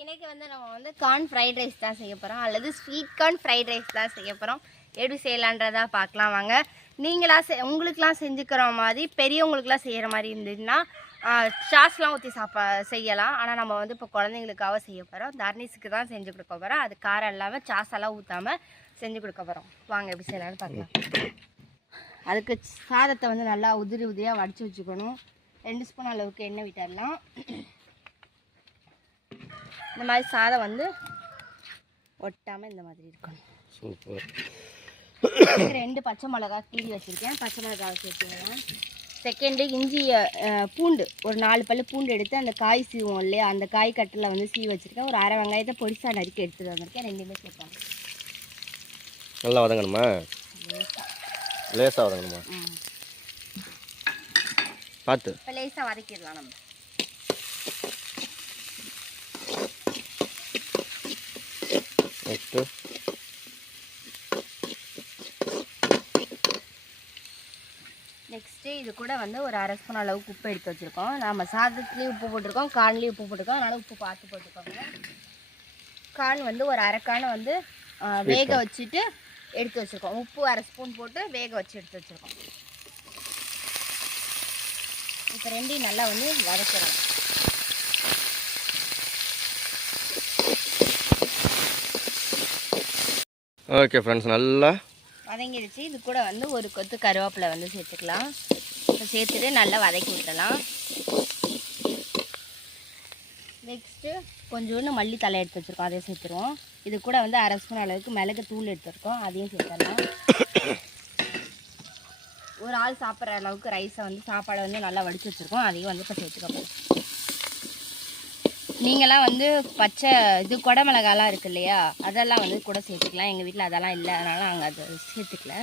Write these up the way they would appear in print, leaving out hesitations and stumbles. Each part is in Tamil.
இன்னைக்கு வந்து நம்ம வந்து கார்ன் ஃப்ரைட் ரைஸ் தான் செய்ய போகிறோம், அல்லது ஸ்வீட் கார்ன் ஃப்ரைட் ரைஸ் தான் செய்ய போகிறோம். எப்படி செய்யலான்றதா பார்க்கலாம் வாங்க. நீங்களா உங்களுக்குலாம் செஞ்சுக்கிற மாதிரி பெரியவங்களுக்குலாம் செய்கிற மாதிரி இருந்ததுன்னா சாஸ்லாம் ஊற்றி செய்யலாம். ஆனால் நம்ம வந்து இப்போ குழந்தைங்களுக்காக செய்ய போகிறோம். தர்னிஸுக்கு தான் செஞ்சு கொடுக்க போகிறோம். அது காரம் இல்லாமல் சாஸெல்லாம் ஊற்றாமல் செஞ்சு கொடுக்க போகிறோம். வாங்க எப்படி செய்யலான்னு பார்க்கலாம். அதுக்கு சாதத்தை வந்து நல்லா உதிரியாக வடித்து வச்சுக்கணும். 2 ஸ்பூன் அளவுக்கு எண்ணெய் விட்டுடலாம். இந்த மாதிரி சாதம் வந்து ஒட்டாமல் இந்த மாதிரி இருக்கணும். சூப்பர். 2 பச்சை மிளகா கீறி வச்சுருக்கேன். பச்சை மிளகாவை சேர்த்துக்கலாம். செகண்டு இஞ்சி பூண்டு ஒரு 4 பல்லு பூண்டு எடுத்து அந்த காய் சீவோம் இல்லையா, அந்த காய் கட்டில் வந்து சீவி வச்சுருக்கேன். ஒரு அரை வெங்காயத்தை பொடிசாக நறுக்கி எடுத்துகிட்டு வந்திருக்கேன். 2மே சேர்ப்பாங்க. நல்லா வதங்கணுமா? லேசாக வதங்கணுமா? பார்த்து இப்போ லேசாக வதக்கிடலாம். நம்ம நெக்ஸ்ட்டு இது கூட வந்து ஒரு அரை ஸ்பூன் அளவுக்கு உப்பு எடுத்து வச்சுருக்கோம். நம்ம சாதத்துலேயும் உப்பு போட்டிருக்கோம், கார்ன்லேயும் உப்பு போட்டிருக்கோம். அதனால் உப்பு பார்த்து போட்டுக்கோங்க. கார்ன் வந்து ஒரு அரை கார்னை வந்து வேக வச்சுட்டு எடுத்து வச்சுருக்கோம். உப்பு அரை ஸ்பூன் போட்டு வேக வச்சு எடுத்து வச்சுருக்கோம். இப்போ 2 நல்லா வந்து வதக்கிறோம். ஓகே ஃப்ரெண்ட்ஸ், நல்லா வதங்கிடுச்சு. இது கூட வந்து ஒரு கொத்து கருவேப்பிலை வந்து சேர்த்துக்கலாம். இப்போ சேர்த்துட்டு நல்லா வதக்கி விட்டுடலாம். நெக்ஸ்ட்டு கொஞ்சோண்டு மல்லி தலை எடுத்து வச்சுருக்கோம், அதையும் சேர்த்துருவோம். இது கூட வந்து அரை ஸ்பூன் அளவுக்கு மிளகு தூள் எடுத்துருக்கோம், அதையும் சேர்த்துடலாம். ஒரு ஆள் சாப்பிட்ற அளவுக்கு ரைஸை வந்து சாப்பாடை வந்து நல்லா வடித்து வச்சுருக்கோம், அதையும் வந்து இப்போ சேர்த்துக்கப்போம். நீங்களாம் வந்து பச்சை இது குடமிளகாலாம் இருக்கு இல்லையா, அதெல்லாம் வந்து கூட சேர்த்துக்கலாம். எங்கள் வீட்டில் அதெல்லாம் இல்லை, அதனால் நாங்கள் அதை சேர்த்துக்கல.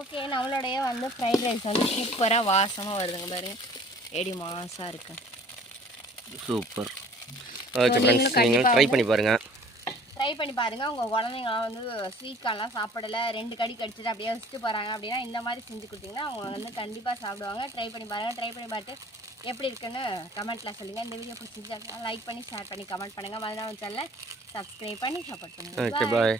ஓகே, நம்மளுடைய வந்து ஃப்ரைட் ரைஸ் வந்து சூப்பராக வாசமாக வருதுங்க பாருங்க. எடி மாசாக இருக்கு. சூப்பர். ஓகே ஃப்ரெண்ட்ஸ், நீங்கள் ட்ரை பண்ணி பாருங்கள். உங்கள் குழந்தைங்களாம் வந்து ஸ்வீட் கார்ன்லாம் சாப்பிடலை, 2 கடி கடிச்சிட்டு அப்படியே வச்சுட்டு போகிறாங்க அப்படின்னா இந்த மாதிரி செஞ்சு கொடுத்தீங்கன்னா அவங்க வந்து கண்டிப்பாக சாப்பிடுவாங்க. ட்ரை பண்ணி பாருங்கள். ட்ரை பண்ணி பார்த்து எப்படி இருக்குன்னு கமெண்ட்டில் சொல்லுங்கள். இந்த வீடியோ பிடிச்சிருந்தா லைக் பண்ணி ஷேர் பண்ணி கமெண்ட் பண்ணுங்கள். மறக்காம சேனலை சப்ஸ்கிரைப் பண்ணி சப்போர்ட் பண்ணுங்கள். ஓகே, பாய்.